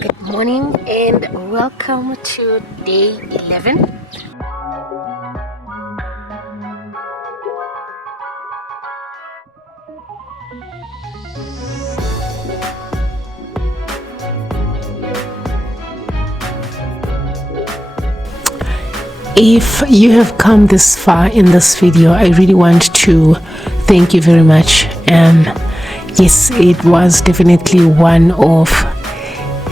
Good morning and welcome to day 11. If you have come this far in this video, I really want to thank you very much. Yes, it was definitely one of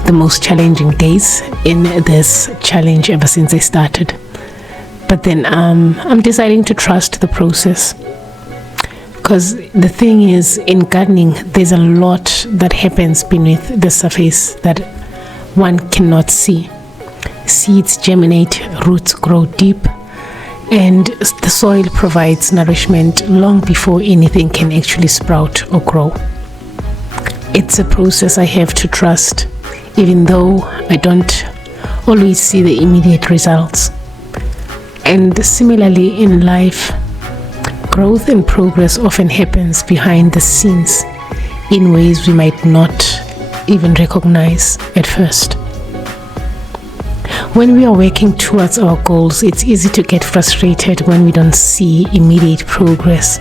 the most challenging days in this challenge ever since I started. But then I'm deciding to trust the process, because the thing is, in gardening there's a lot that happens beneath the surface that one cannot see. Seeds germinate, roots grow deep, and the soil provides nourishment long before anything can actually sprout or grow. It's a process I have to trust, even though I don't always see the immediate results. And similarly in life, growth and progress often happens behind the scenes in ways we might not even recognize at first. When we are working towards our goals, it's easy to get frustrated when we don't see immediate progress.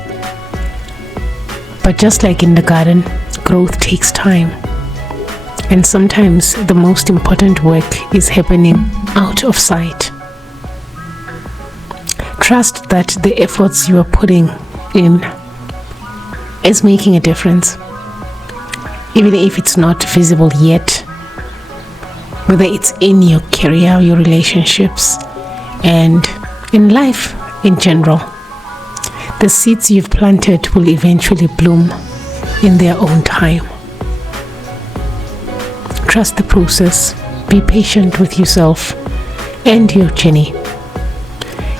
But just like in the garden, growth takes time. And sometimes the most important work is happening out of sight. Trust that the efforts you are putting in is making a difference, even if it's not visible yet. Whether it's in your career, your relationships, and in life in general, the seeds you've planted will eventually bloom in their own time. Trust the process. Be patient with yourself and your journey.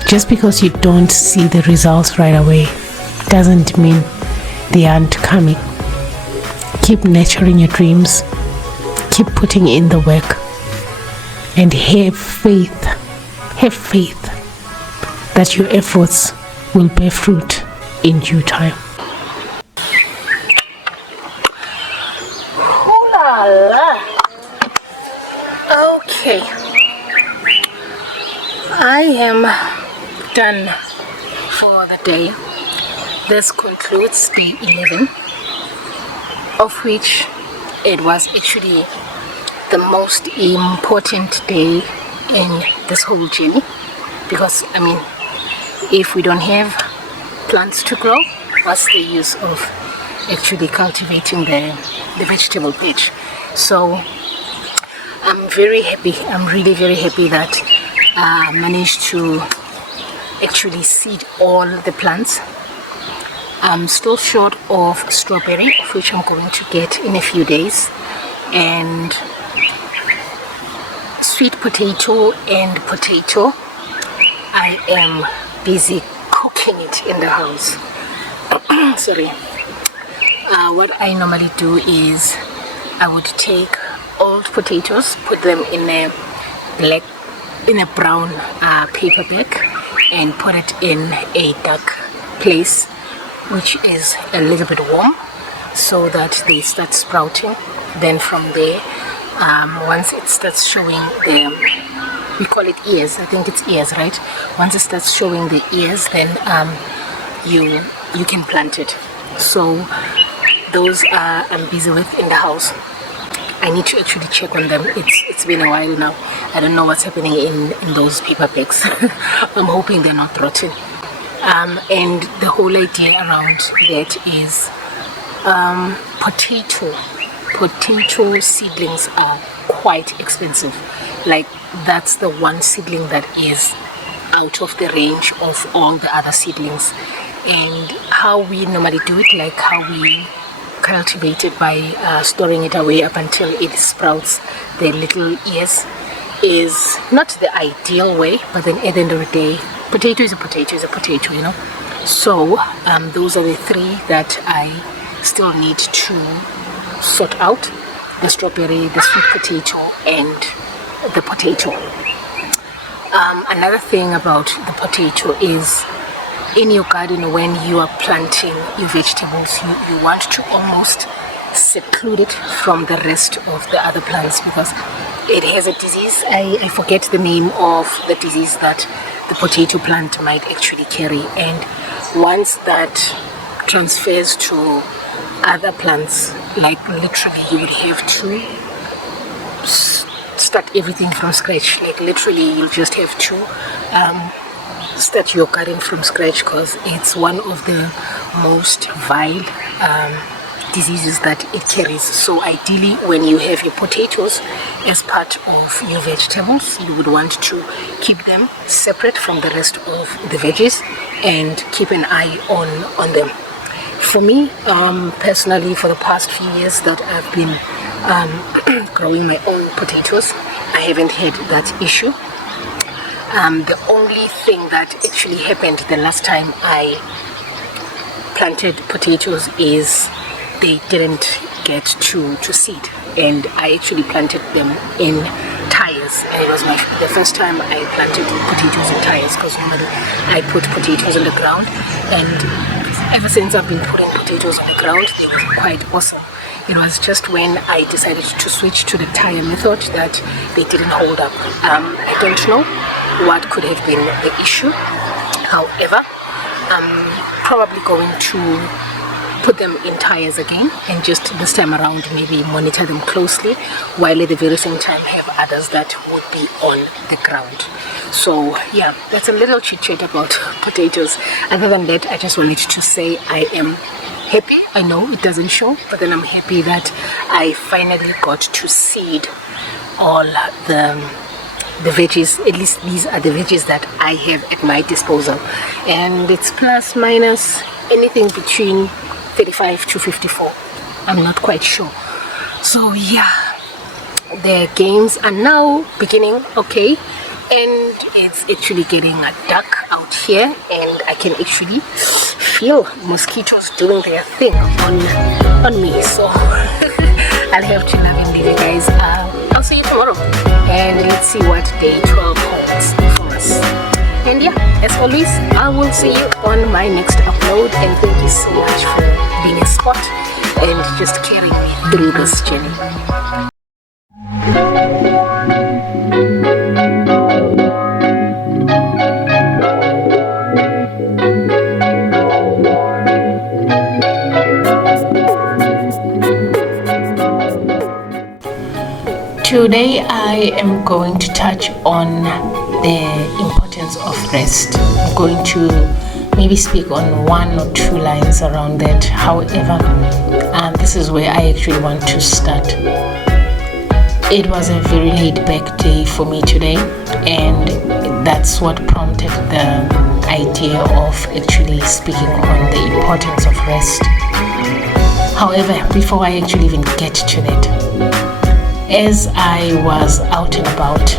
Just because you don't see the results right away doesn't mean they aren't coming. Keep nurturing your dreams. Keep putting in the work. And have faith that your efforts will bear fruit in due time. Okay, I am done for the day. This concludes day 11, of which it was actually the most important day in this whole journey, because if we don't have plants to grow, what's the use of actually cultivating the vegetable patch? So I'm very happy. I'm really very happy that I managed to actually seed all the plants. I'm still short of strawberry, which I'm going to get in a few days, and sweet potato and potato. I am busy cooking it in the house. Sorry. What I normally do is I would take old potatoes, put them in a brown paper bag, and put it in a dark place which is a little bit warm, so that they start sprouting. Then from there, once it starts showing we call it ears, I think it's ears, right? Once it starts showing the ears, then you can plant it. So those I'm busy with in the house. I need to actually check on them. It's been a while now. I don't know what's happening in those paper bags. I'm hoping they're not rotten. And the whole idea around that is potato seedlings are quite expensive. Like, that's the one seedling that is out of the range of all the other seedlings. And how we normally do it, like how we cultivate it by storing it away up until it sprouts the little ears, is not the ideal way. But then at the end of the day, potato is a potato, you know. So those are the three that I still need to sort out: the strawberry, the sweet potato, and the potato. Another thing about the potato is, in your garden, when you are planting your vegetables, you want to almost seclude it from the rest of the other plants because it has a disease. I forget the name of the disease that the potato plant might actually carry, and once that transfers to other plants, like literally you would have to start everything from scratch. Like literally you just have to start your garden from scratch because it's one of the most vile diseases that it carries. So ideally, when you have your potatoes as part of your vegetables, you would want to keep them separate from the rest of the veggies and keep an eye on them. For me, personally, for the past few years that I've been growing my own potatoes, I haven't had that issue. The only thing that actually happened the last time I planted potatoes is they didn't get to seed, and I actually planted them in tires, and it was the first time I planted potatoes in tires because normally I put potatoes on the ground, and ever since I've been putting potatoes on the ground, they were quite awesome. It was just when I decided to switch to the tire method that they didn't hold up. I don't know what could have been the issue. However, I'm probably going to put them in tires again and just this time around maybe monitor them closely, while at the very same time have others that would be on the ground. So yeah, that's a little chit chat about potatoes. Other than that, I just wanted to say I am happy. I know it doesn't show, but then I'm happy that I finally got to seed all the veggies. At least these are the veggies that I have at my disposal, and it's plus minus anything between 35 to 54. I'm not quite sure. So yeah, the games are now beginning. Okay, and it's actually getting dark out here, and I can actually feel mosquitoes doing their thing on me. So I'll have to love and leave you guys. I'll see you tomorrow, and let's see what day 12 holds for us. And yeah, as always, I will see you on my next upload, and thank you so much for being a spot and just carrying me through this journey. Today I am going to touch on the importance of rest. I'm going to maybe speak on 1 or 2 lines around that. However, this is where I actually want to start. It was a very laid back day for me today, and that's what prompted the idea of actually speaking on the importance of rest. However, before I actually even get to that, as I was out and about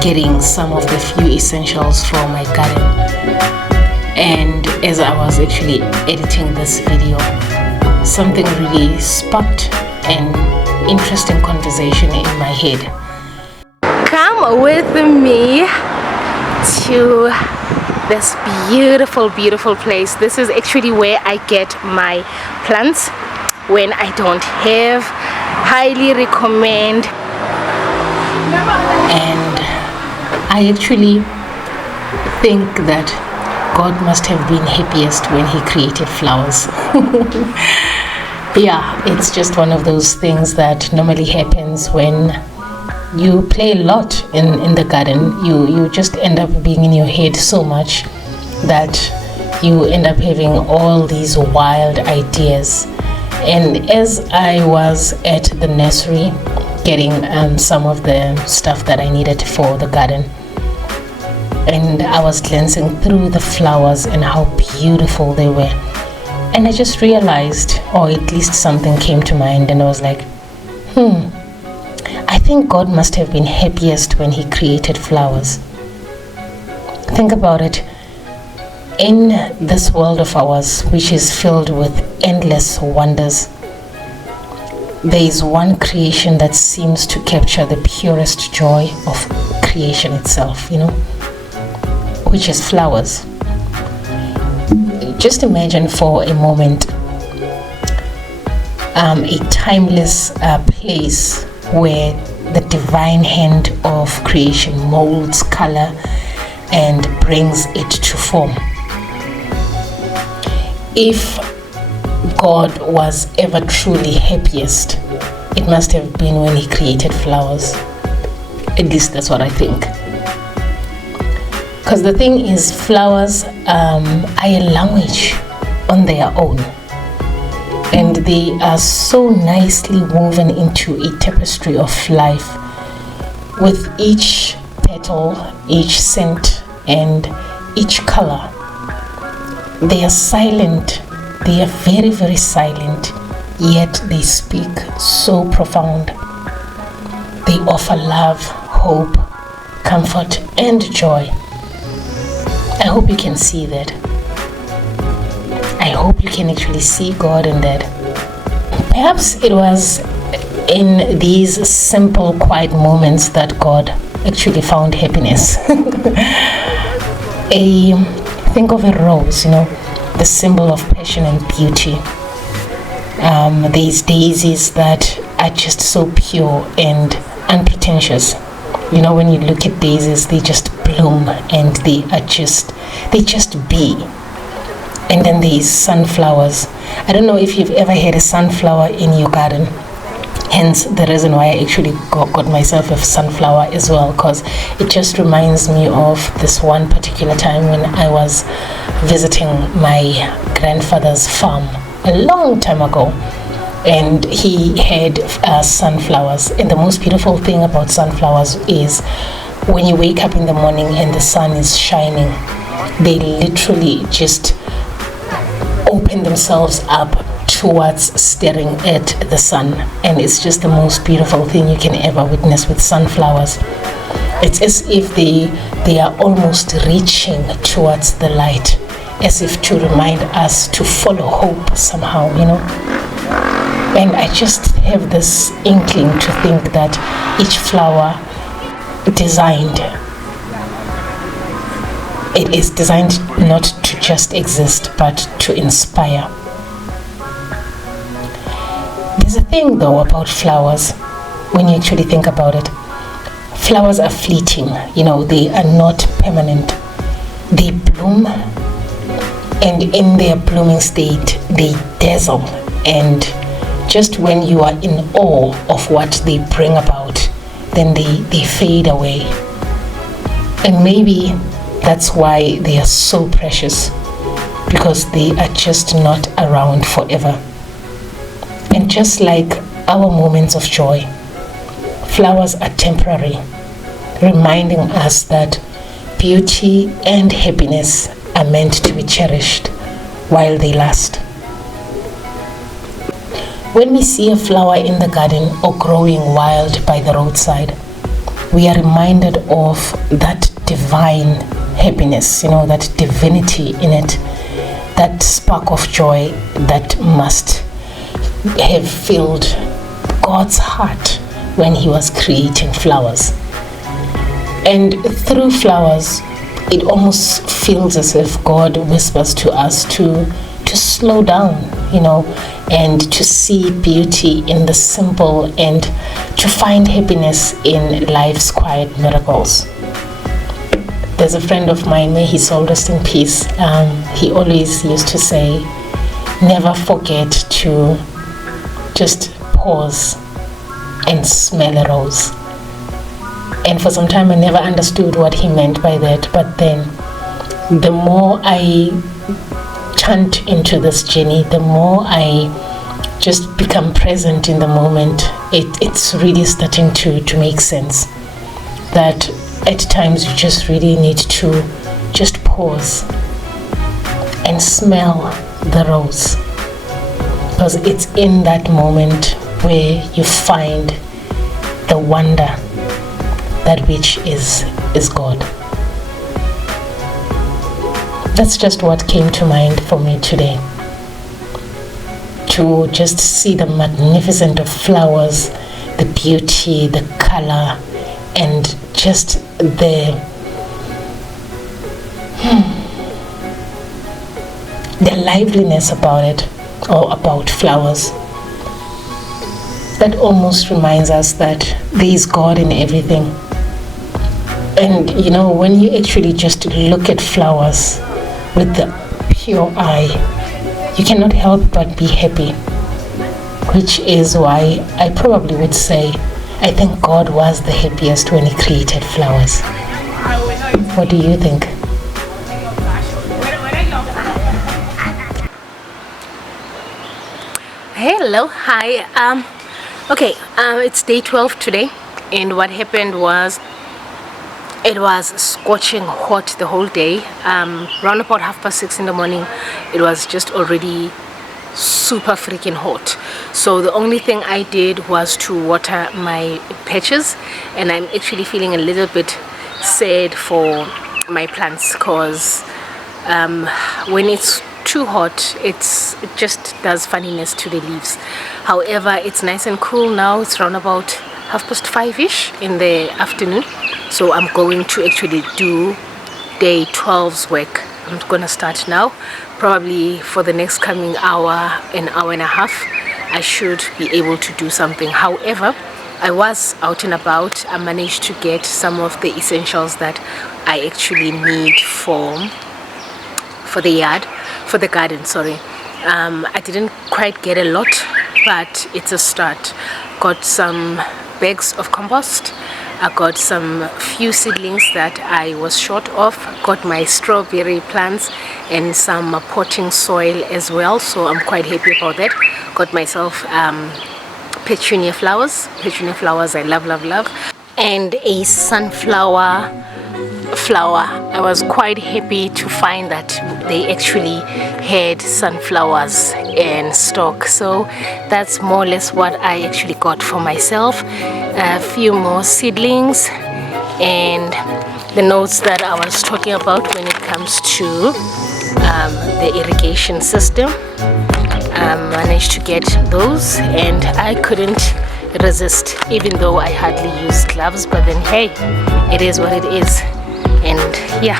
getting some of the few essentials for my garden, and as I was actually editing this video, something really sparked an interesting conversation in my head. Come with me to this beautiful place. This is actually where I get my plants when I don't have. Highly recommend. And I actually think that God must have been happiest when he created flowers. Yeah, it's just one of those things that normally happens when you play a lot in the garden. You just end up being in your head so much that you end up having all these wild ideas. And as I was at the nursery getting some of the stuff that I needed for the garden, and I was glancing through the flowers and how beautiful they were, and I just realized, or at least something came to mind, and I was like, I think God must have been happiest when he created flowers. Think about it. In this world of ours, which is filled with endless wonders, there is one creation that seems to capture the purest joy of creation itself, which is flowers. Just imagine for a moment a timeless place where the divine hand of creation molds color and brings it to form. If God was ever truly happiest, it must have been when he created flowers. At least that's what I think. Because the thing is, flowers are a language on their own. And they are so nicely woven into a tapestry of life, with each petal, each scent, and each color. They are silent. They are very, very silent, yet they speak so profound. They offer love, hope, comfort, and joy. I hope you can see that. I hope you can actually see God in that. Perhaps it was in these simple, quiet moments that God actually found happiness. Think of a rose, the symbol of passion and beauty. These daisies that are just so pure and unpretentious. When you look at daisies, they just bloom and they just be. And then there's sunflowers. I don't know if you've ever had a sunflower in your garden. Hence the reason why I actually got myself a sunflower as well, because it just reminds me of this one particular time when I was visiting my grandfather's farm a long time ago, and he had sunflowers. And the most beautiful thing about sunflowers is when you wake up in the morning and the sun is shining, they literally just open themselves up towards staring at the sun, and it's just the most beautiful thing you can ever witness with sunflowers. It's as if they are almost reaching towards the light, as if to remind us to follow hope somehow, And I just have this inkling to think that each flower it is designed not to just exist, but to inspire. There's a thing though about flowers, when you actually think about it. Flowers are fleeting, they are not permanent. They bloom, and in their blooming state, they dazzle. And just when you are in awe of what they bring about, then they fade away. And maybe that's why they are so precious, because they are just not around forever. And just like our moments of joy, flowers are temporary, reminding us that beauty and happiness are meant to be cherished while they last. When we see a flower in the garden or growing wild by the roadside, we are reminded of that divine happiness, that divinity in it, that spark of joy that must have filled God's heart when he was creating flowers. And through flowers, it almost feels as if God whispers to us to slow down, and to see beauty in the simple, and to find happiness in life's quiet miracles. There's a friend of mine, may his soul rest in peace. He always used to say, never forget to just pause and smell a rose. And for some time I never understood what he meant by that, but then the more I turned into this journey, the more I just become present in the moment, it's really starting to make sense. That at times you just really need to just pause and smell the rose, because it's in that moment where you find the wonder that which is God. That's just what came to mind for me today. To just see the magnificence of flowers, the beauty, the color, and just the liveliness about it, or about flowers. that almost reminds us that there is God in everything. And you know, when you actually just look at flowers with the pure eye, you cannot help but be happy. Which is why I probably would say I think God was the happiest when He created flowers. What do you think? Hello, hi. Okay, it's day 12 today, and what happened was it was scorching hot the whole day. Round about 6:30 in the morning, it was just already super freaking hot. So the only thing I did was to water my patches, and I'm actually feeling a little bit sad for my plants because when it's too hot, it just does funniness to the leaves. However, it's nice and cool now. It's around about 5:30ish in the afternoon, so I'm going to actually do day 12's work. I'm gonna start now. Probably for the next coming hour and a half, I should be able to do something. However, I was out and about. I managed to get some of the essentials that I actually need for the garden, sorry. I didn't quite get a lot, but it's a start. Got some bags of compost. I got some few seedlings that I was short of. Got my strawberry plants and some potting soil as well, so I'm quite happy about that. Got myself petunia flowers. Petunia flowers I love, and a sunflower flower. I was quite happy to find that they actually had sunflowers in stock, so that's more or less what I actually got for myself. A few more seedlings and the notes that I was talking about when it comes to the irrigation system. Managed to get those, and I couldn't resist, even though I hardly used gloves, but then hey, it is what it is. And yeah,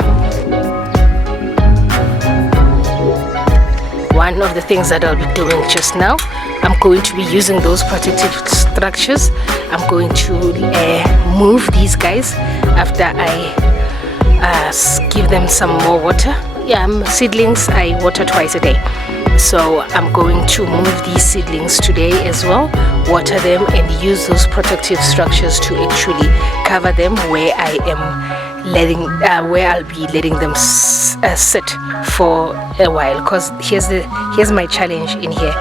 one of the things that I'll be doing just now, I'm going to be using those protective structures. I'm going to move these guys after I give them some more water. Seedlings I water twice a day, so I'm going to move these seedlings today as well, water them and use those protective structures to actually cover them where I am where I'll be letting them sit for a while. Because here's my challenge in here.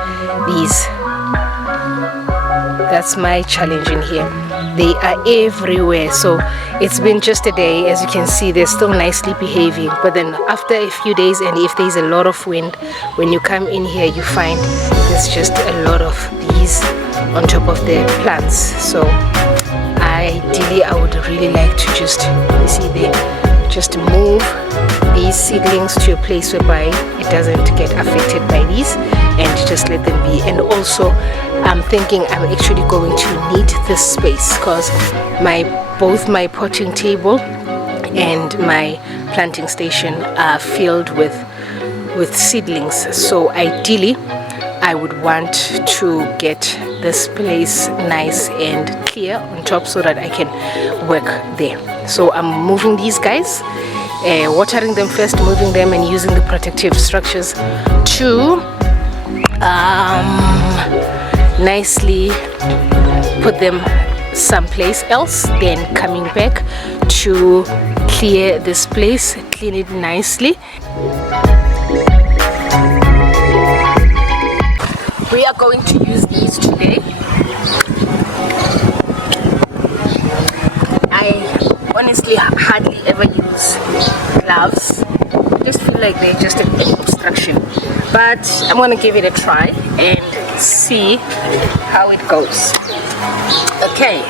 That's my challenge in here. They are everywhere. So it's been just a day. As you can see, they're still nicely behaving, but then after a few days, and if there's a lot of wind, when you come in here, you find there's just a lot of these on top of the plants. So ideally I would really like to just move these seedlings to a place whereby it doesn't get affected by these, and just let them be. And also I'm thinking I'm actually going to need this space because both my potting table and my planting station are filled with seedlings. So ideally I would want to get this place nice and clear on top so that I can work there. So I'm moving these guys, watering them first, moving them and using the protective structures to nicely put them someplace else, then coming back to clear this place, clean it nicely. We are going to use these today. I honestly hardly ever use gloves. I just feel like they're just an obstruction, but I'm gonna give it a try and see how it goes. Okay,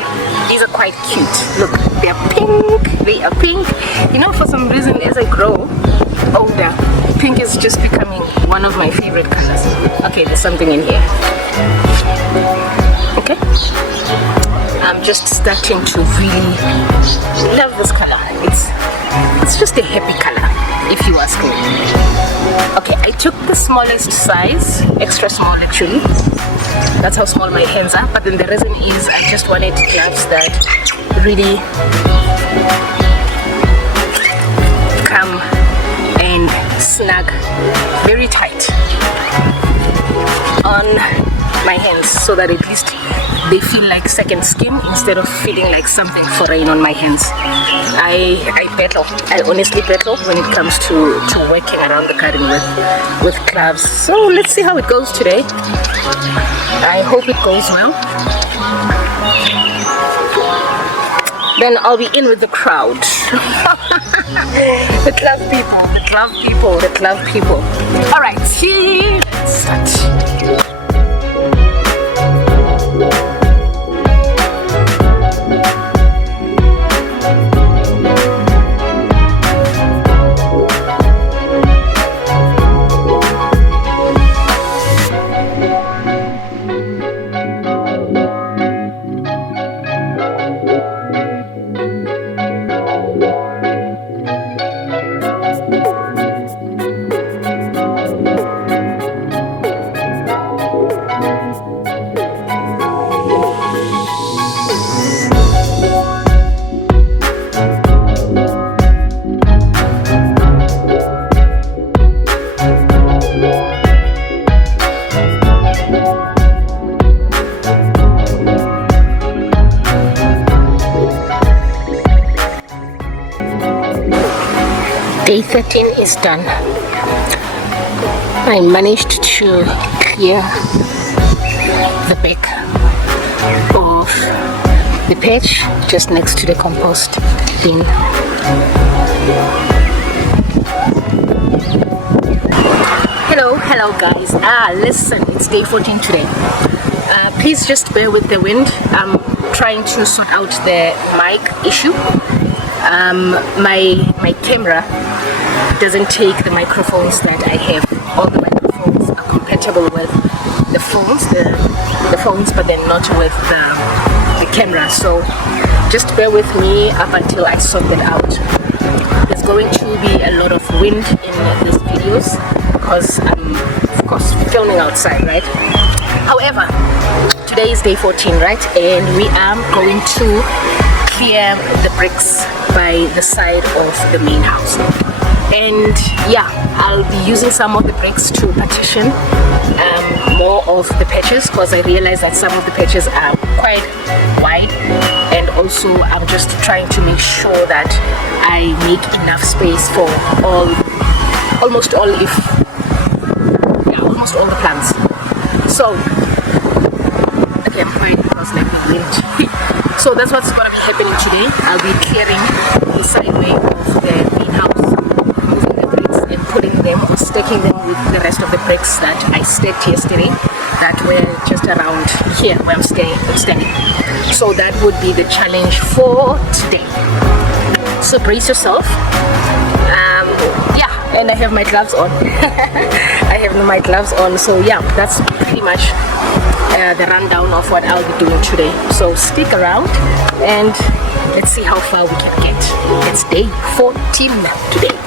these are quite cute. Look, they're pink. They are pink. You know, for some reason, as I grow older, pink is just becoming one of my favorite colors. Okay, there's something in here. Okay, I'm just starting to really love this color. It's just a happy color. if you ask me. Okay, I took the smallest size, extra small actually. That's how small my hands are. But then the reason is I just wanted gloves that really come and snug very tight on my hands, so that at least they feel like second skin instead of feeling like something foreign on my hands. I battle. I honestly battle when it comes to working around the garden with gloves. So let's see how it goes today. I hope it goes well. Then I'll be in with the crowd. The glove people, the glove people, the glove people. All right, let's start. Day 13 is done. I managed to clear the back of the patch just next to the compost bin. Hello guys. Listen, it's day 14 today. Please just bear with the wind. I'm trying to sort out the mic issue. My camera doesn't take the microphones that I have. All the microphones are compatible with the phones, but then not with the camera. So just bear with me up until I sort that out. There's going to be a lot of wind in these videos because I'm, of course, filming outside, right? However, today is day 14, right? And we are going to clear the bricks by the side of the main house. And yeah, I'll be using some of the bricks to partition more of the patches, because I realize that some of the patches are quite wide, and also I'm just trying to make sure that I make enough space for almost all the plants. So okay, I'm quite because like the wind. So that's what's going to be happening today. I'll be clearing the sideway of the main house, moving the bricks and putting them or stacking them with the rest of the bricks that I stacked yesterday that were just around here where I'm standing. So that would be the challenge for today. So brace yourself. Yeah, and I have my gloves on. I have my gloves on. So yeah, that's pretty much the rundown of what I'll be doing today. So stick around and let's see how far we can get. It's day 14 today.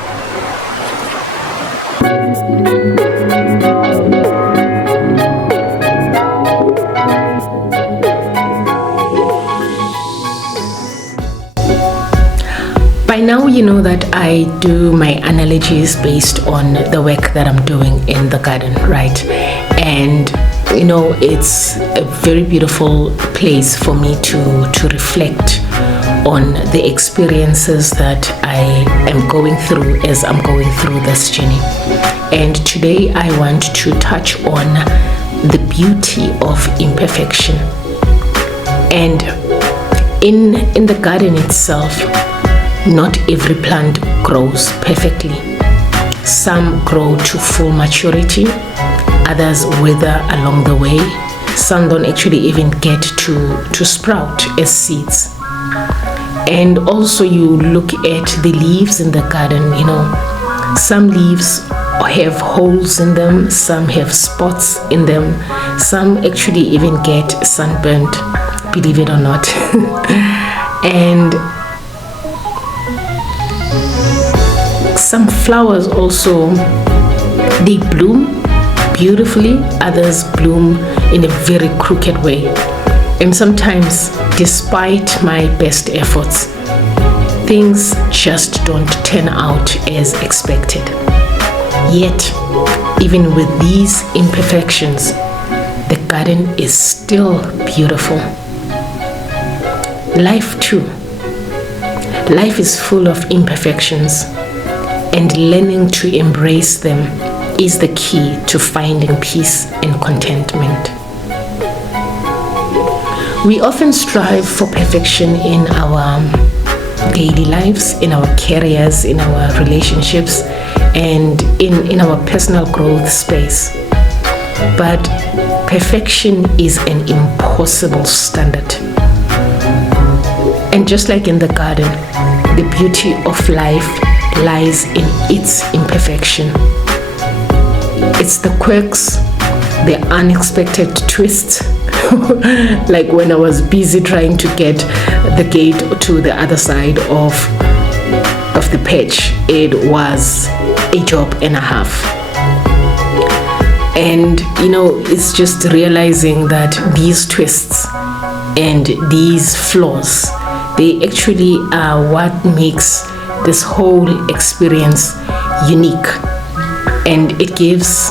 By now you know that I do my analogies based on the work that I'm doing in the garden, right? And you know, it's a very beautiful place for me to reflect on the experiences that I am going through as I'm going through this journey. And today I want to touch on the beauty of imperfection. And in the garden itself, not every plant grows perfectly. Some grow to full maturity, others wither along the way. Some don't actually even get to sprout as seeds. And also you look at the leaves in the garden, you know, some leaves have holes in them, some have spots in them, some actually even get sunburned, believe it or not. Some flowers also, they bloom beautifully, others bloom in a very crooked way. And sometimes, despite my best efforts, things just don't turn out as expected. Yet, even with these imperfections, the garden is still beautiful. Life too. Life is full of imperfections, and learning to embrace them is the key to finding peace and contentment. We often strive for perfection in our daily lives, in our careers, in our relationships, and in our personal growth space. But perfection is an impossible standard. And just like in the garden, the beauty of life lies in its imperfection. It's the quirks, the unexpected twists, like when I was busy trying to get the gate to the other side of the pitch. It was a job and a half. And it's just realizing that these twists and these flaws, they actually are what makes this whole experience unique, and it gives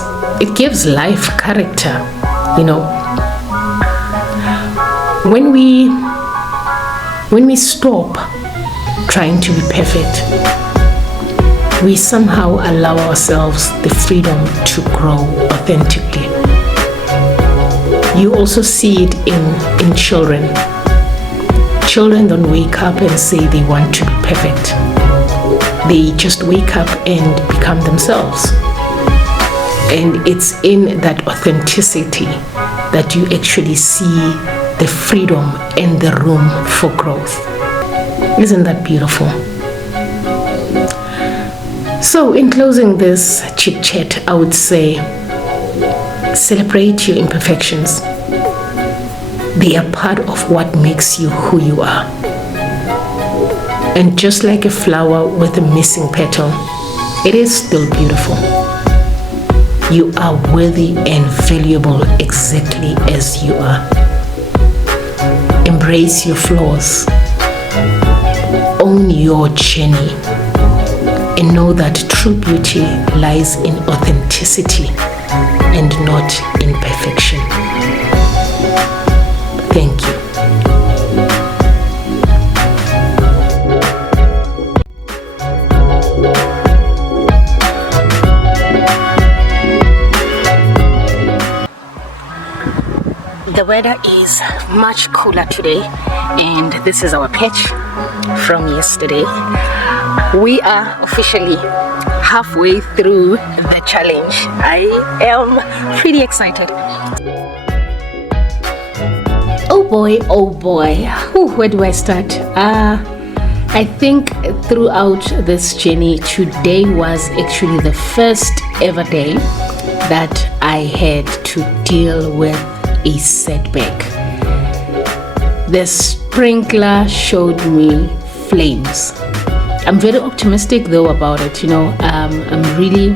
life character. When we stop trying to be perfect, we somehow allow ourselves the freedom to grow authentically. You also see it in children. Children don't wake up and say they want to be perfect. They just wake up and become themselves. And it's in that authenticity that you actually see the freedom and the room for growth. Isn't that beautiful? So in closing this chit chat, I would say, celebrate your imperfections. They are part of what makes you who you are. And just like a flower with a missing petal, it is still beautiful. You are worthy and valuable exactly as you are. Embrace your flaws. Own your journey. And know that true beauty lies in authenticity and not in perfection. Thank you. The weather is much cooler today, and this is our pitch from yesterday. We are officially halfway through the challenge. I am pretty excited. Oh boy. Ooh, where do I start? I think throughout this journey, today was actually the first ever day that I had to deal with a setback. The sprinkler showed me flames. I'm very optimistic though about it. I'm really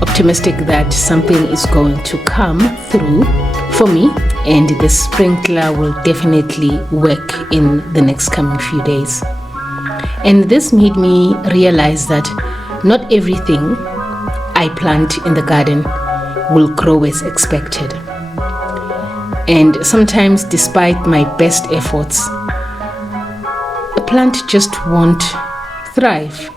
optimistic that something is going to come through for me, and the sprinkler will definitely work in the next coming few days. And this made me realize that not everything I plant in the garden will grow as expected. And sometimes, despite my best efforts, a plant just won't thrive.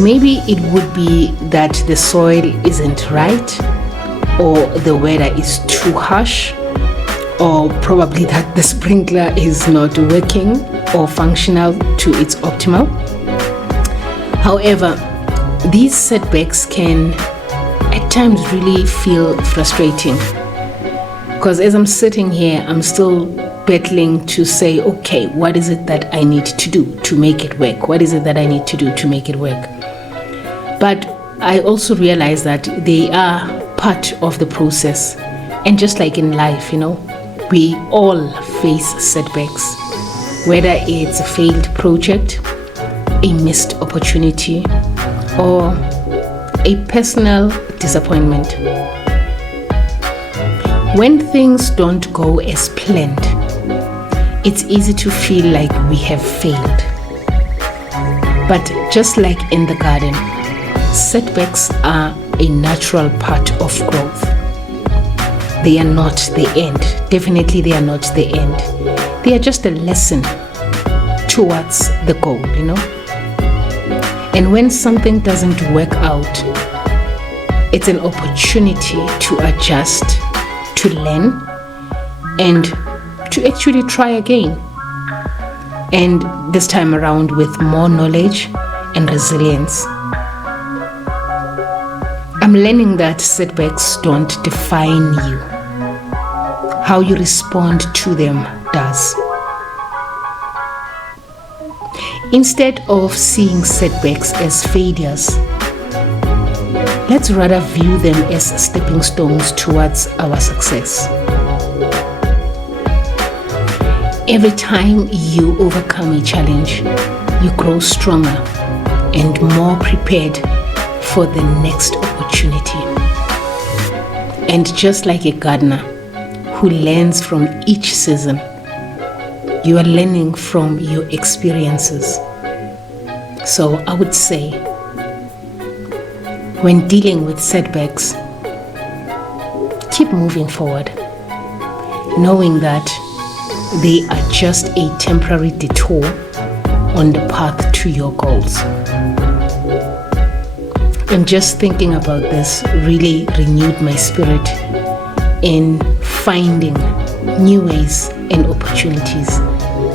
Maybe it would be that the soil isn't right, or the weather is too harsh, or probably that the sprinkler is not working or functional to its optimal. However, these setbacks can at times really feel frustrating, because as I'm sitting here, I'm still battling to say, okay, what is it that I need to do to make it work? What is it that I need to do to make it work? But I also realize that they are part of the process. And just like in life, we all face setbacks, whether it's a failed project, a missed opportunity, or a personal disappointment. When things don't go as planned, it's easy to feel like we have failed. But just like in the garden, setbacks are a natural part of growth. They are not the end. Definitely they are not the end. They are just a lesson towards the goal, And when something doesn't work out, it's an opportunity to adjust, to learn, and to actually try again. And this time around with more knowledge and resilience. I'm learning that setbacks don't define you. How you respond to them does. Instead of seeing setbacks as failures, let's rather view them as stepping stones towards our success. Every time you overcome a challenge, you grow stronger and more prepared for the next opportunity. And just like a gardener who learns from each season, you are learning from your experiences. So I would say, when dealing with setbacks, keep moving forward, knowing that they are just a temporary detour on the path to your goals. And just thinking about this really renewed my spirit in finding new ways and opportunities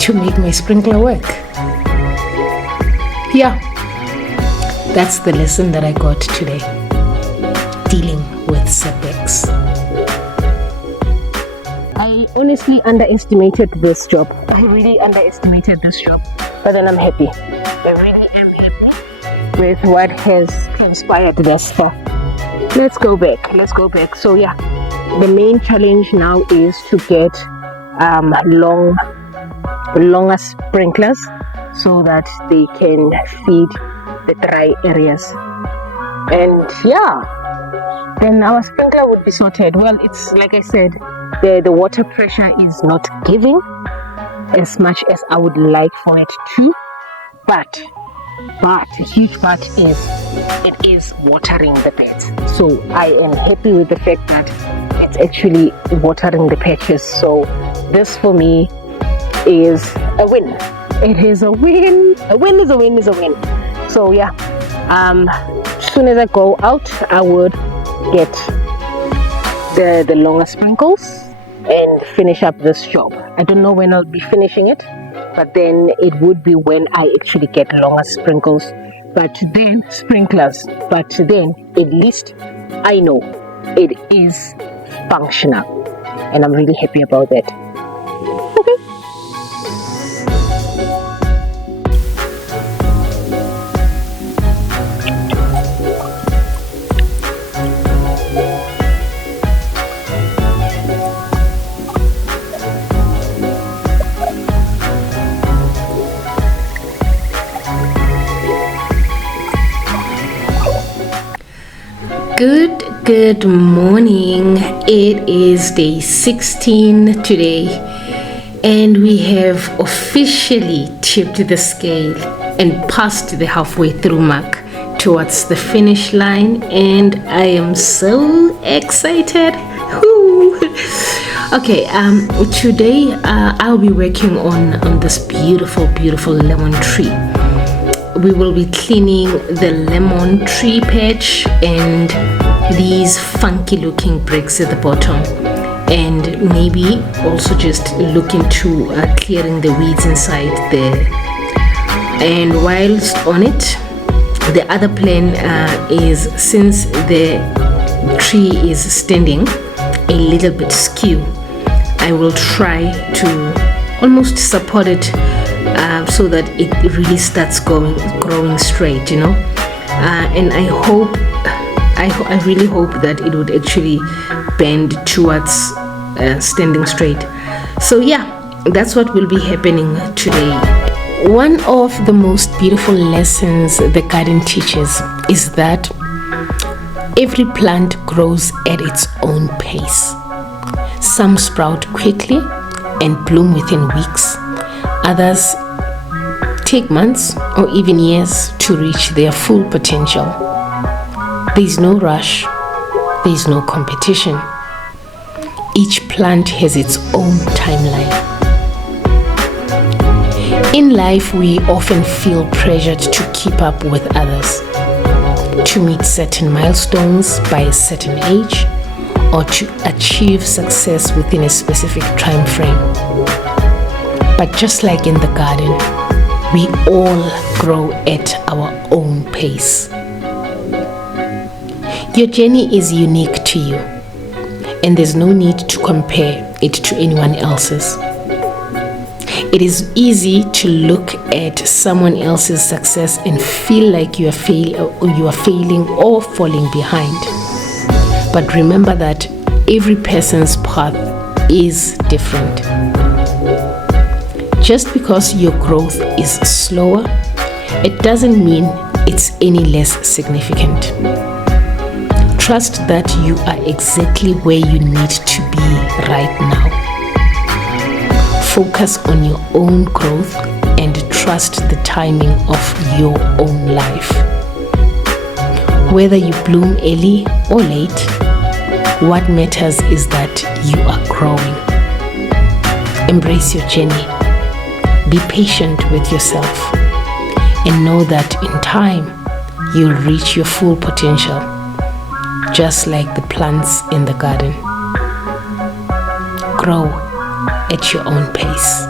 to make my sprinkler work. Yeah, that's the lesson that I got today. Dealing with setbacks. I honestly underestimated this job. I really underestimated this job, but then I'm happy. I really am happy with what has transpired thus far. Let's go back. So yeah, the main challenge now is to get longer sprinklers so that they can feed the dry areas. And yeah, then our sprinkler would be sorted. Well, it's like I said, the water pressure is not giving as much as I would like for it to, but a huge part is it is watering the beds. So I am happy with the fact that it's actually watering the patches. So this for me is a win. It is a win. A win is a win is a win. So yeah, as soon as I go out, I would get the longer sprinkles and finish up this job. I don't know when I'll be finishing it, but then it would be when I actually get longer sprinkles, sprinklers. But then at least I know it is functional, and I'm really happy about that. Okay. Good morning. It is day 16 today, and we have officially tipped the scale and passed the halfway through mark towards the finish line, and I am so excited. Woo. Okay, today I'll be working on this beautiful lemon tree. We will be cleaning the lemon tree patch and these funky looking bricks at the bottom, and maybe also just look into clearing the weeds inside there. And whilst on it, the other plan is, since the tree is standing a little bit skew, I will try to almost support it so that it really starts growing straight, and I really hope that it would actually bend towards standing straight. So yeah, that's what will be happening today. One of the most beautiful lessons the garden teaches is that every plant grows at its own pace. Some sprout quickly and bloom within weeks. Others take months or even years to reach their full potential. There is no rush. There is no competition. Each plant has its own timeline. In life, we often feel pressured to keep up with others, to meet certain milestones by a certain age, or to achieve success within a specific time frame. But just like in the garden, we all grow at our own pace. Your journey is unique to you, and there's no need to compare it to anyone else's. It is easy to look at someone else's success and feel like you are failing or falling behind. But remember that every person's path is different. Just because your growth is slower, it doesn't mean it's any less significant. Trust that you are exactly where you need to be right now. Focus on your own growth and trust the timing of your own life. Whether you bloom early or late, what matters is that you are growing. Embrace your journey. Be patient with yourself and know that in time you'll reach your full potential, just like the plants in the garden. Grow at your own pace.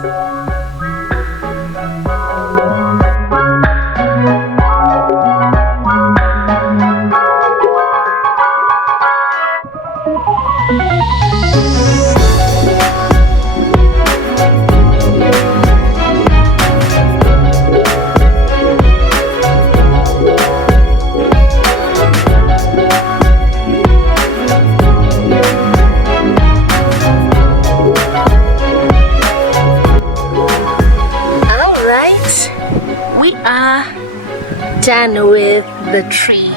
Done with the tree.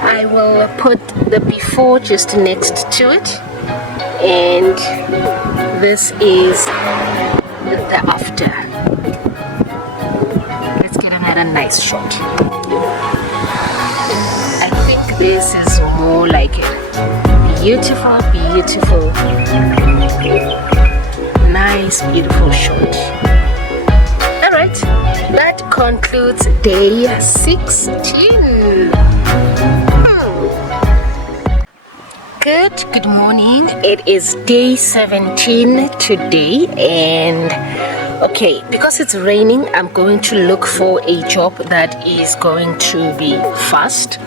I will put the before just next to it, and this is the after. Let's get another nice shot. I think this is more like it. Beautiful, beautiful, nice, beautiful shot. Alright, that concludes day 16. Good morning. It is day 17 today, and okay, because it's raining, I'm going to look for a job that is going to be fast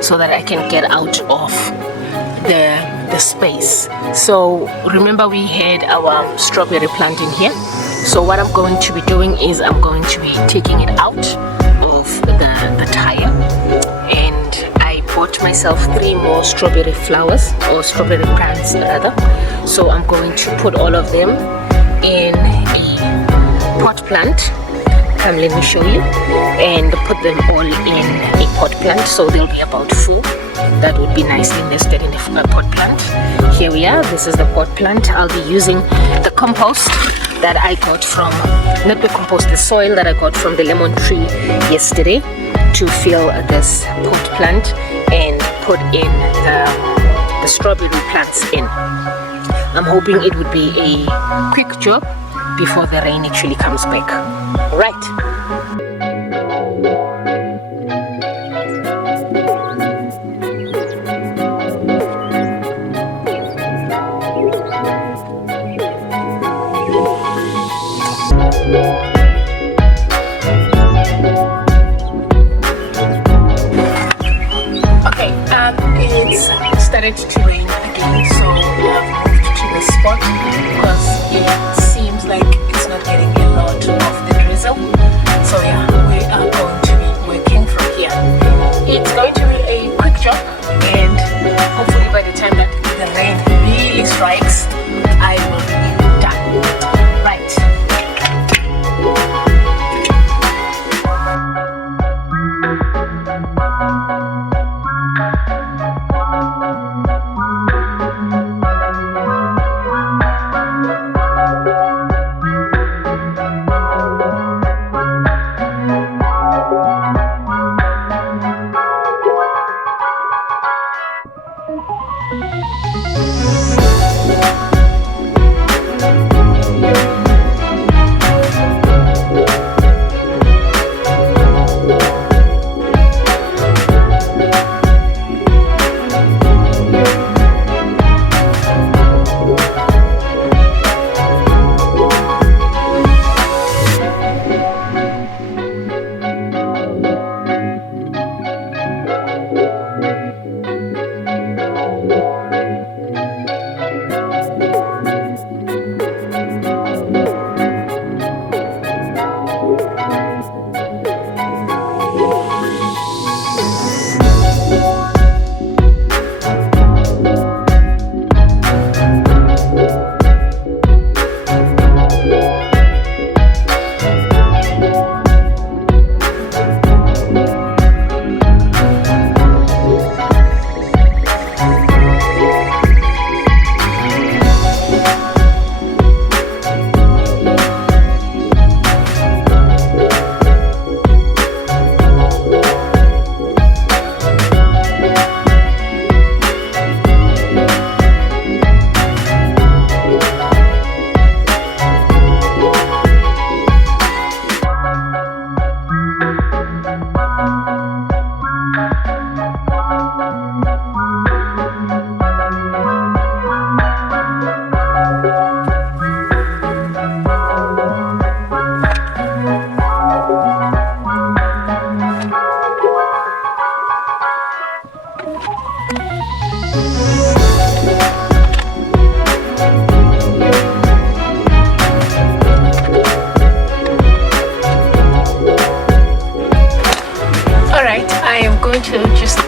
so that I can get out of the space. So remember, we had our strawberry planting here. So what I'm going to be doing is I'm going to be taking it out of the tire, and I bought myself 3 more strawberry flowers, or strawberry plants rather. So I'm going to put all of them in a pot plant. Come, let me show you, and put them all in a pot plant, so they'll be about 4 that would be nicely nested in a pot plant. Here we are. This is the pot plant. I'll be using the compost that I got from, not the compost, the soil that I got from the lemon tree yesterday to fill this pot plant and put in the strawberry plants in. I'm hoping it would be a quick job before the rain actually comes back. Right. It's started to rain again, so we have moved to the spot because it seems like it's not getting a lot of the drizzle. So yeah, we are going to be working from here. It's going to be a quick job, and hopefully by the time that the rain really strikes, I will be done. Right.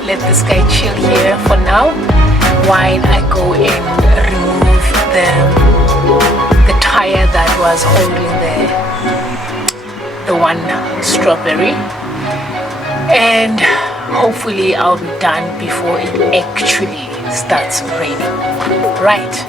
let this guy chill here for now while I go and remove the tire that was holding the one strawberry, and hopefully I'll be done before it actually starts raining. Right.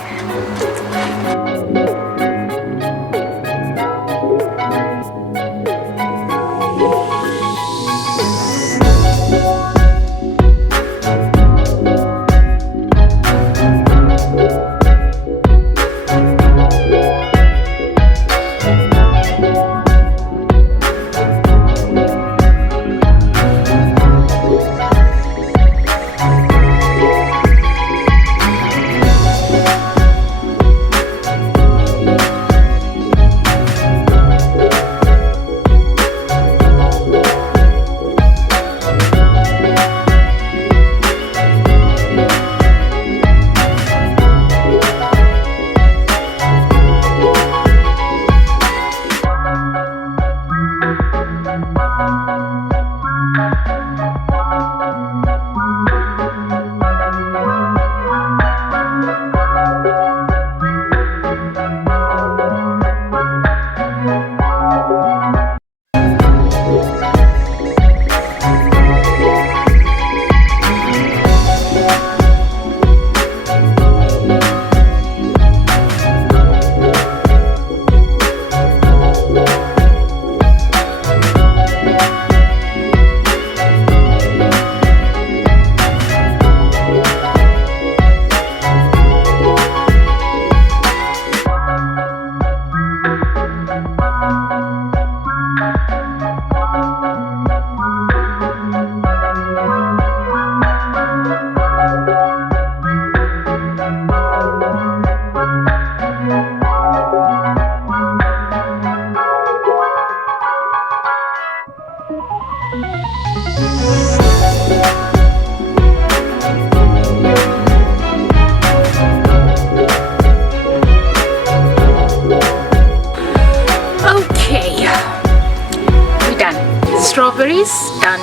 Strawberries, done.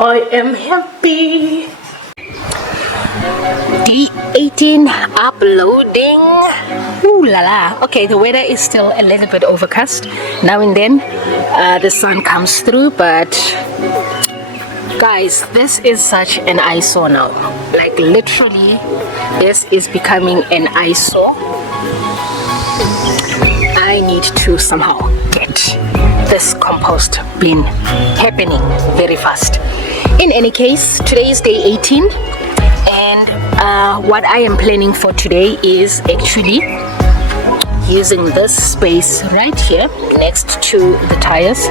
I am happy. Day 18 uploading. Ooh la la. Okay, the weather is still a little bit overcast. Now and then the sun comes through, but guys, this is such an eyesore now. Like literally, this is becoming an eyesore. I need to somehow get this compost bin happening very fast. In any case, today is day 18, and what I am planning for today is actually using this space right here next to the tires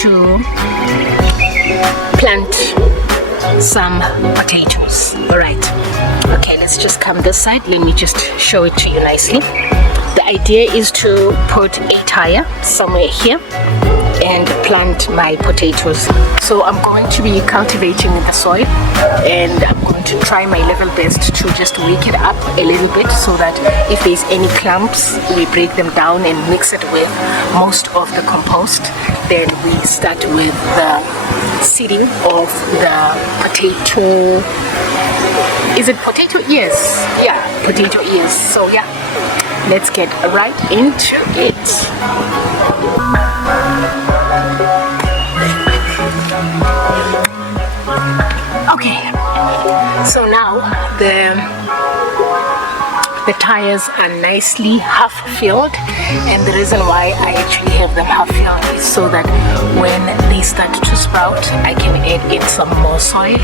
to plant some potatoes. All right, okay, let's just come this side. Let me just show it to you nicely. The idea is to put a tire somewhere here and plant my potatoes. So I'm going to be cultivating the soil, and I'm going to try my level best to just wake it up a little bit so that if there's any clumps, we break them down and mix it with most of the compost. Then we start with the seeding of the potato. Is it potato ears? Yeah, potato ears. So yeah, let's get right into it. Okay, so now the tires are nicely half filled, and the reason why I actually have them half filled is so that when they start to sprout, I can add in some more soil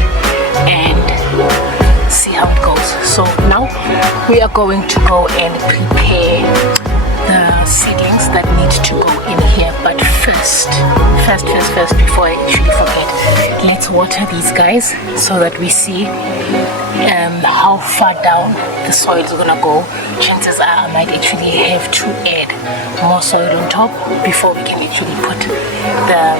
and see how it goes. So now we are going to go and prepare the seedlings that need to go in here. But first, before I actually forget, let's water these guys so that we see how far down the soil is gonna go. Chances are I might actually have to add more soil on top before we can actually put the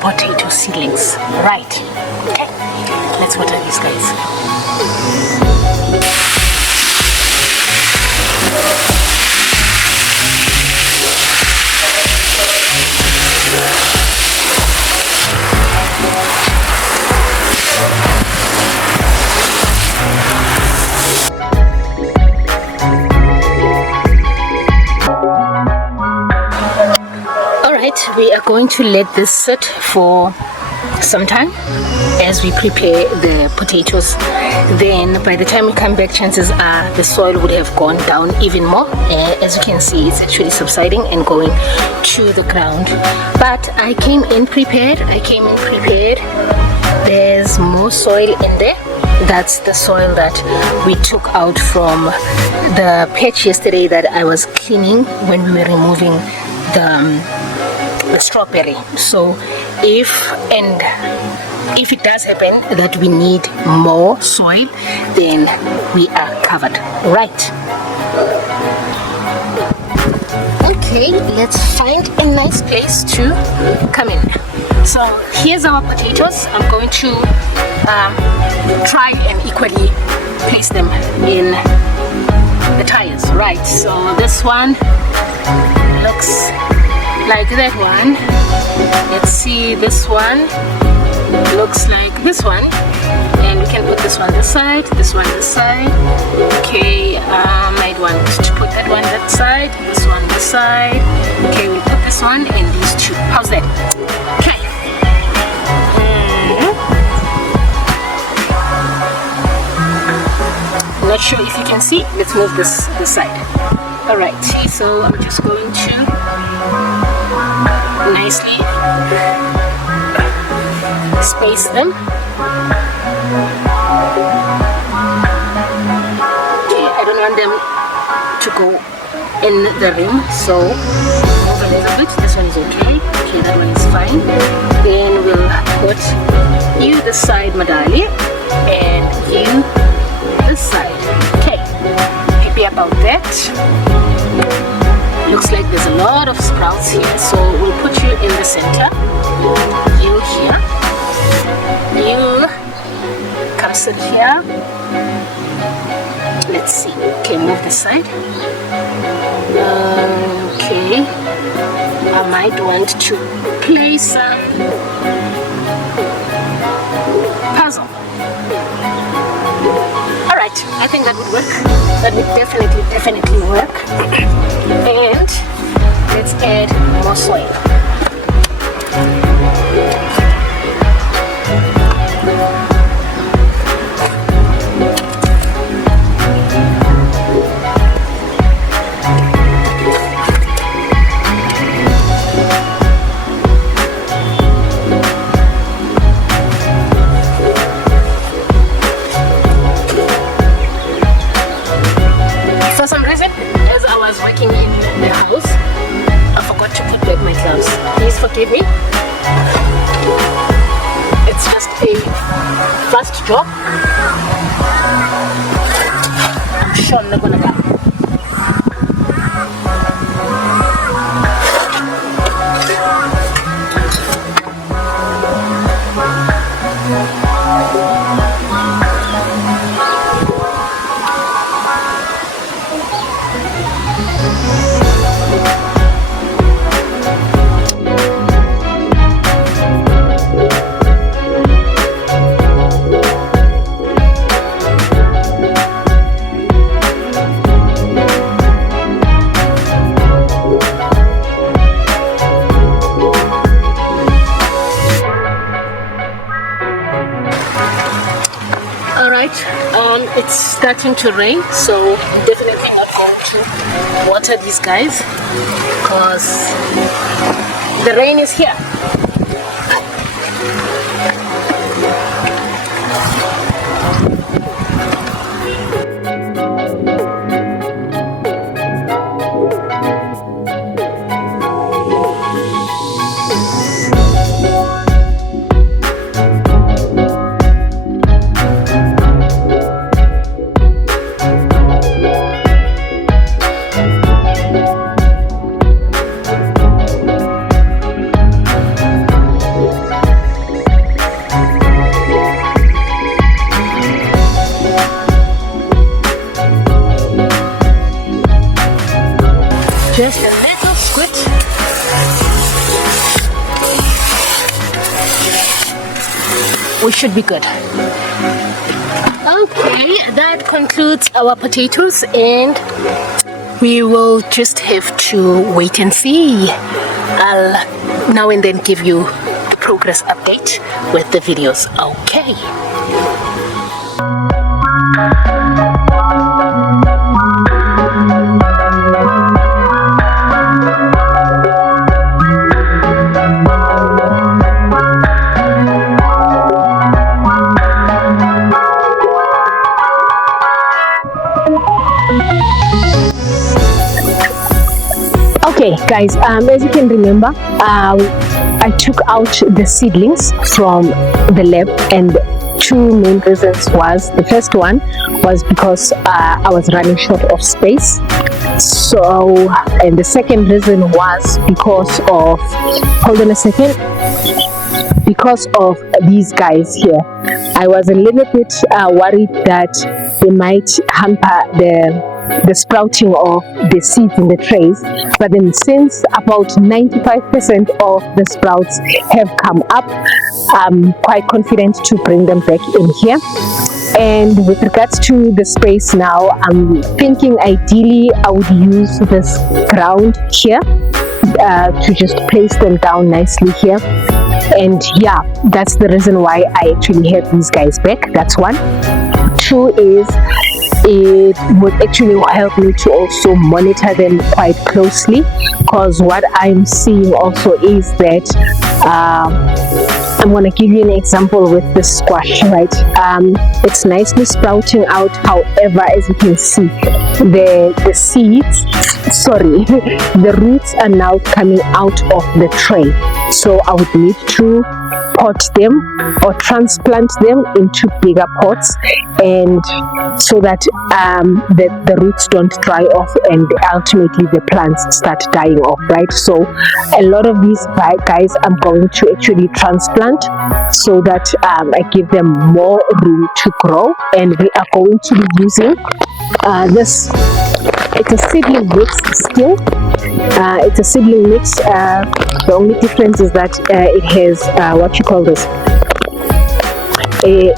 potato seedlings. Right, okay, let's water these guys. We are going to let this sit for some time as we prepare the potatoes. Then by the time we come back, chances are the soil would have gone down even more. As you can see, it's actually subsiding and going to the ground. But I came in prepared. There's more soil in there. That's the soil that we took out from the patch yesterday that I was cleaning when we were removing the strawberry. So if it does happen that we need more soil, then we are covered. Right, okay, let's find a nice place to come in. So here's our potatoes. I'm going to try and equally place them in the tires. Right, so this one looks like that one. Let's see, this one looks like this one, and we can put this one this side, this one this side. Okay, might want to put that one that side, this one this side. Okay, we'll put this one and these two. How's that? Okay. Not sure if you can see. Let's move this side. All right, so I'm just going to nicely space them. Okay, I don't want them to go in the rim, so move a little bit. This one is okay. Okay, that one is fine. Then we'll put you this side, Madali, and you this side. Okay, happy about that. Looks like there's a lot of sprouts here, so we'll put you in the center. You here. You come sit here. Let's see. Okay, move this side. Okay. I might want to place some puzzle. Alright, I think that would work. That would definitely work. And let's add more soil. For some reason, as I was working in the house, I forgot to put back my gloves. Please forgive me. It's just a fast job. I'm sure I'm not gonna die. It's starting to rain, so definitely not going to water these guys because the rain is here. Just a little squid. We should be good. Okay, that concludes our potatoes, and we will just have to wait and see. I'll now and then give you the progress update with the videos. Okay. Okay guys, as you can remember, I took out the seedlings from the lab, and two main reasons was, the first one was because I was running short of space. So, and the second reason was because of, hold on a second, because of these guys here. I was a little bit worried that they might hamper the sprouting of the seeds in the trays, but then since about 95% of the sprouts have come up, I'm quite confident to bring them back in here. And with regards to the space now, I'm thinking ideally I would use this ground here to just place them down nicely here. And yeah, that's the reason why I actually have these guys back. That's one. Two is, it would actually help me to also monitor them quite closely, because what I'm seeing also is that I'm going to give you an example with the squash, right? It's nicely sprouting out. However, as you can see, the seeds, sorry, the roots are now coming out of the tray. So I would need to pot them or transplant them into bigger pots, and so that the roots don't dry off and ultimately the plants start dying off, right? So a lot of these guys I'm going to actually transplant so that I give them more room to grow. And we are going to be using this. It's a seedling mix still. It's a seedling mix. The only difference is that it has what you call this. It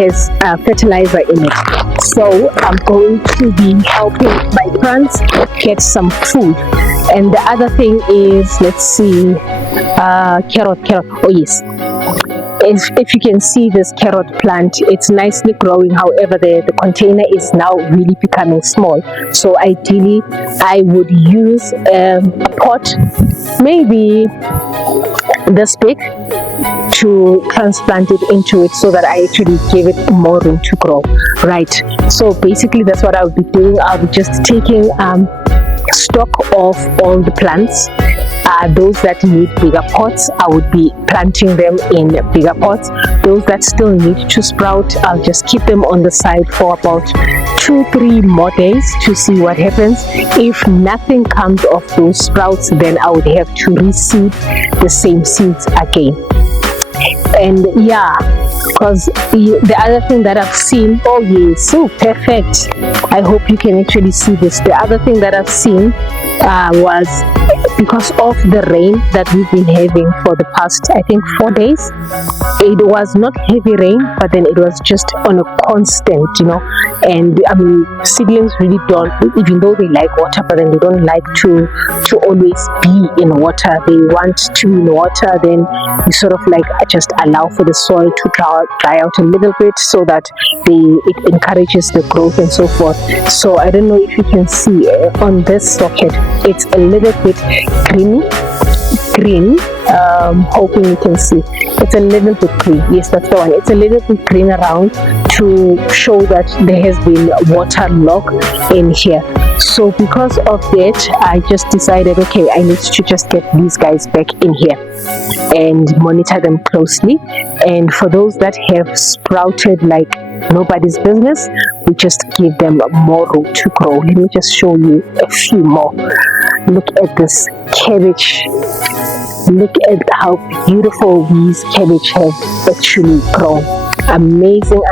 has fertilizer in it. So I'm going to be helping my plants get some food. And the other thing is, let's see, carrot. Oh yes. If you can see this carrot plant, it's nicely growing. However, the container is now really becoming small. So ideally, I would use a pot, maybe this big, to transplant it into it so that I actually give it more room to grow, right? So basically, that's what I'll be doing. I'll be just taking stock of all the plants. Those that need bigger pots, I would be planting them in bigger pots. Those that still need to sprout, I'll just keep them on the side for about 2-3 more days to see what happens. If nothing comes of those sprouts, then I would have to reseed the same seeds again. And yeah, because the other thing that I've seen, oh yes, so perfect. I hope you can actually see this. The other thing that I've seen was, because of the rain that we've been having for the past, I think, 4 days, it was not heavy rain, but then it was just on a constant, you know. And I mean, seedlings really don't, even though they like water, but then they don't like to always be in water. They want to be in water. Then you sort of like just allow for the soil to dry out a little bit so that it encourages the growth and so forth. So I don't know if you can see on this socket, it's a little bit green. Hoping you can see, it's a little bit green. Yes, that's the one. It's a little bit green around to show that there has been water lock in here. So because of that, I just decided, okay, I need to just get these guys back in here and monitor them closely. And for those that have sprouted like nobody's business, we just give them more room to grow. Let me just show you a few more. Look at this cabbage. Look at how beautiful these cabbage have actually grown. amazing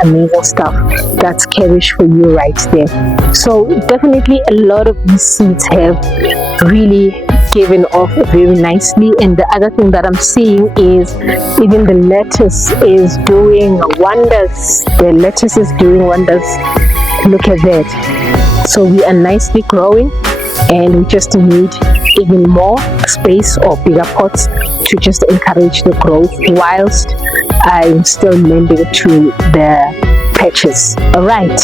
stuff. That's cabbage for you right there. So definitely a lot of these seeds have really given off very nicely. And the other thing that I'm seeing is even the lettuce is doing wonders. The lettuce is doing wonders. Look at that. So we are nicely growing, and we just need even more space or bigger pots to just encourage the growth whilst I'm still mending to the patches. All right,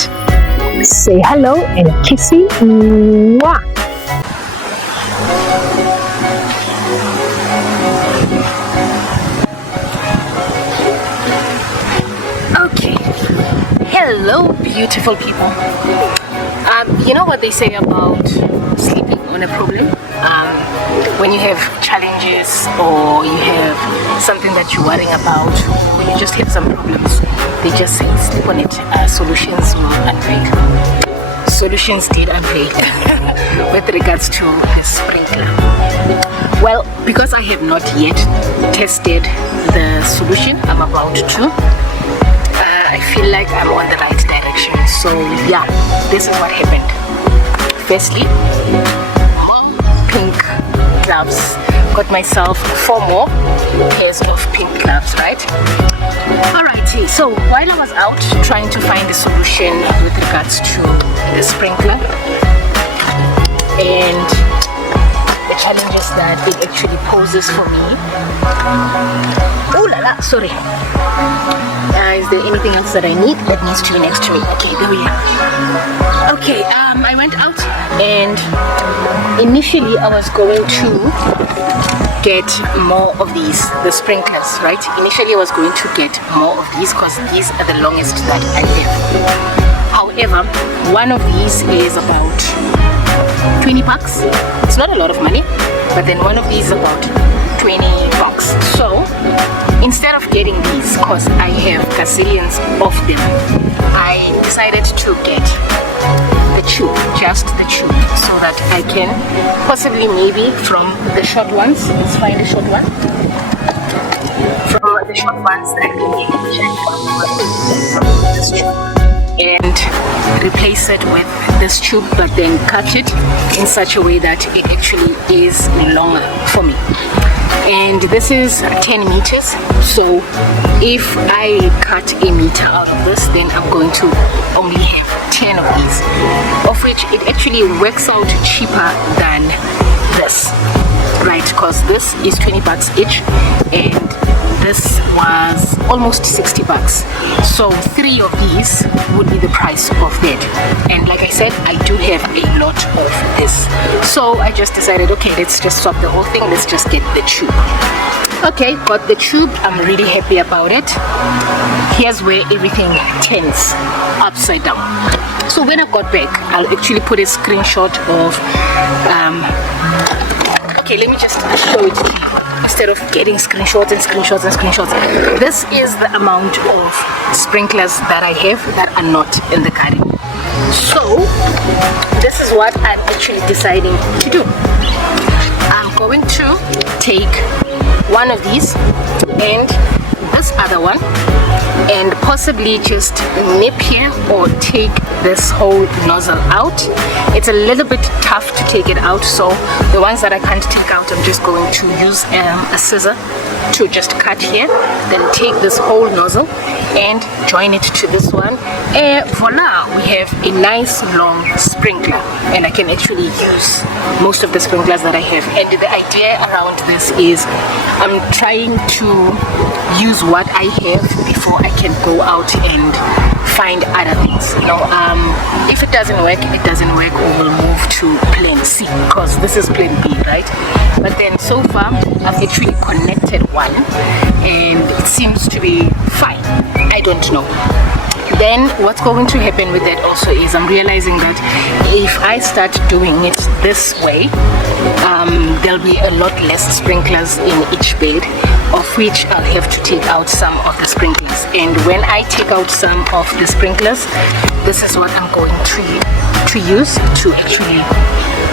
say hello and kissy. Mwah. Okay, hello beautiful people. You know what they say about sleeping on a problem? When you have challenges, or you have something that you're worrying about, or you just have some problems, they just say sleep on it. Solutions will unveil. Solutions did unveil with regards to the sprinkler. Well, because I have not yet tested the solution, I'm about to. I feel like I'm on the right direction. So yeah, this is what happened. Firstly, pink gloves. Got myself 4 more pairs of pink gloves, right? Alrighty, so while I was out trying to find a solution with regards to the sprinkler and the challenges that it actually poses for me. Oh la la, sorry. Is there anything else that I need that needs to be next to me? Okay, there we are. Okay, I went out, and initially I was going to get more of these, the sprinklers, right? Initially I was going to get more of these because these are the longest that I have. However, one of these is about 20 bucks. It's not a lot of money, but then one of these is about 20 bucks. So instead of getting these, because I have gazillions of them, I decided to get the tube, just the tube, so that I can possibly maybe from the short ones, let's find a short one, from the short ones I can check this tube and replace it with this tube, but then cut it in such a way that it actually is longer for me. And this is 10 meters, so if I cut a meter out of this, then I'm going to only have 10 of these, of which it actually works out cheaper than this, right? Because this is 20 bucks each, and this was almost 60 bucks. So 3 of these would be the price of that. And like I said, I do have a lot of this. So I just decided, okay, let's just swap the whole thing. Let's just get the tube. Okay, got the tube. I'm really happy about it. Here's where everything turns upside down. So when I got back, I'll actually put a screenshot of okay, let me just show it to you instead of getting screenshots and screenshots and screenshots. This is the amount of sprinklers that I have that are not in the garden. So this is what I'm actually deciding to do. I'm going to take one of these and this other one, and possibly just nip here or take this whole nozzle out. It's a little bit tough to take it out, so the ones that I can't take out, I'm just going to use a scissor to just cut here, then take this whole nozzle and join it to this one, and voila, we have a nice long sprinkler. And I can actually use most of the sprinklers that I have. And the idea around this is I'm trying to use what I have before I can go out and find other things. You know, if it doesn't work, it doesn't work. We will move to plan C, because this is plan B, right? But then so far I've actually connected one and it seems to be fine. I don't know. Then what's going to happen with that also is I'm realizing that if I start doing it this way, there'll be a lot less sprinklers in each bed, of which I'll have to take out some of the sprinklers. And when I take out some of the sprinklers, this is what I'm going to use to actually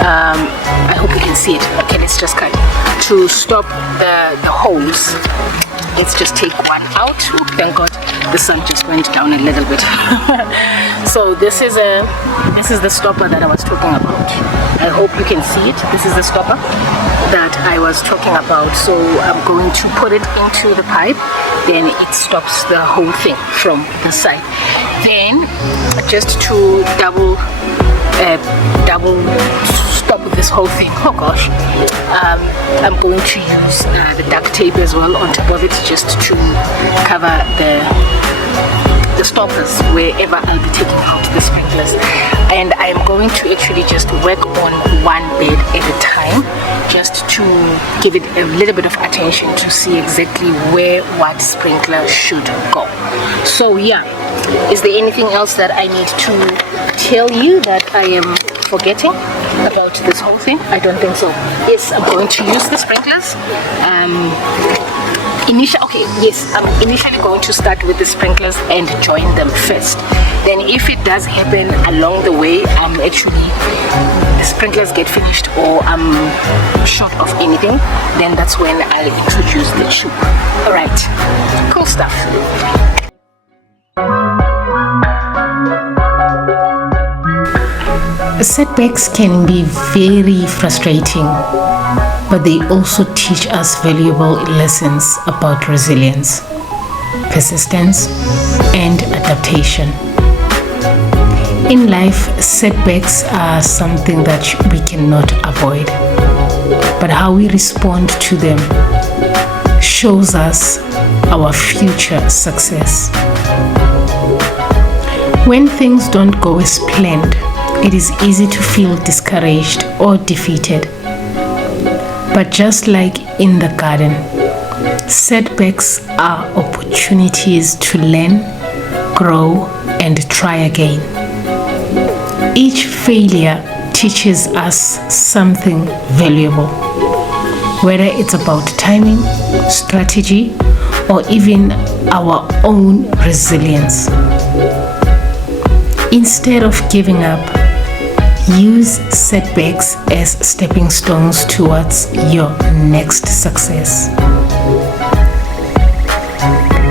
I hope you can see it. Okay, let's just cut. to stop the holes. Let's just take one out. Ooh, thank God the sun just went down a little bit. So this is the stopper that I was talking about. I hope you can see it. This is the stopper that I was talking about. So I'm going to put it into the pipe, then it stops the whole thing from the side. Then just to double stop this whole thing, oh gosh, I'm going to use the duct tape as well on top of it, just to cover the stoppers wherever I'll be taking out the sprinklers. And I am going to actually just work on one bed at a time, just to give it a little bit of attention to see exactly where what sprinkler should go. So yeah, is there anything else that I need to tell you that I am forgetting about this whole thing? I don't think so. Yes, I'm going to use the sprinklers. I'm initially going to start with the sprinklers and join them first. Then if it does happen along the way, the sprinklers get finished or I'm short of anything, then that's when I'll introduce the tube. Alright, cool stuff. Setbacks can be very frustrating, but they also teach us valuable lessons about resilience, persistence, and adaptation. In life, setbacks are something that we cannot avoid, but how we respond to them shows us our future success. When things don't go as planned, it is easy to feel discouraged or defeated. But just like in the garden, setbacks are opportunities to learn, grow, and try again. Each failure teaches us something valuable, whether it's about timing, strategy, or even our own resilience. Instead of giving up, use setbacks as stepping stones towards your next success.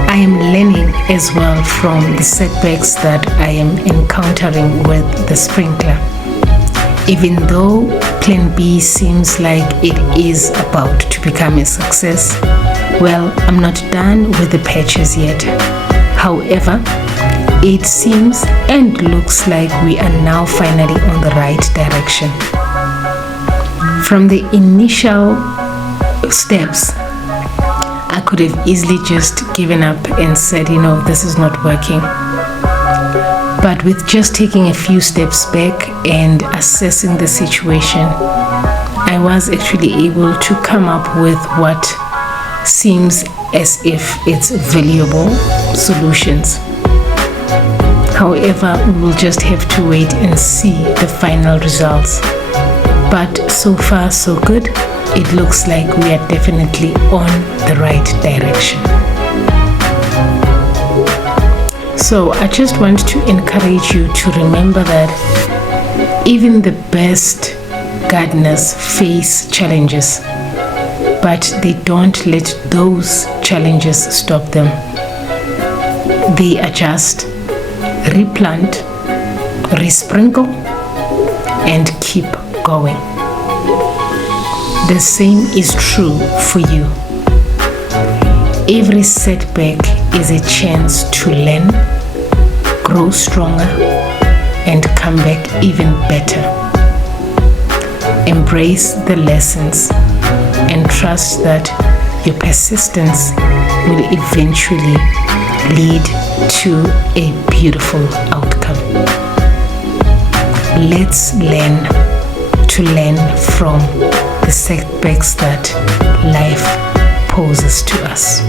I am learning as well from the setbacks that I am encountering with the sprinkler. Even though Plan B seems like it is about to become a success, well, I'm not done with the patches yet. However, it seems and looks like we are now finally on the right direction. From the initial steps, I could have easily just given up and said, this is not working. But with just taking a few steps back and assessing the situation, I was actually able to come up with what seems as if it's valuable solutions. However, we will just have to wait and see the final results. But so far, so good. It looks like we are definitely on the right direction. So I just want to encourage you to remember that even the best gardeners face challenges, but they don't let those challenges stop them. They adjust, replant, resprinkle, and keep going. The same is true for you. Every setback is a chance to learn, grow stronger, and come back even better. Embrace the lessons and trust that your persistence will eventually lead to a beautiful outcome. Let's learn from the setbacks that life poses to us.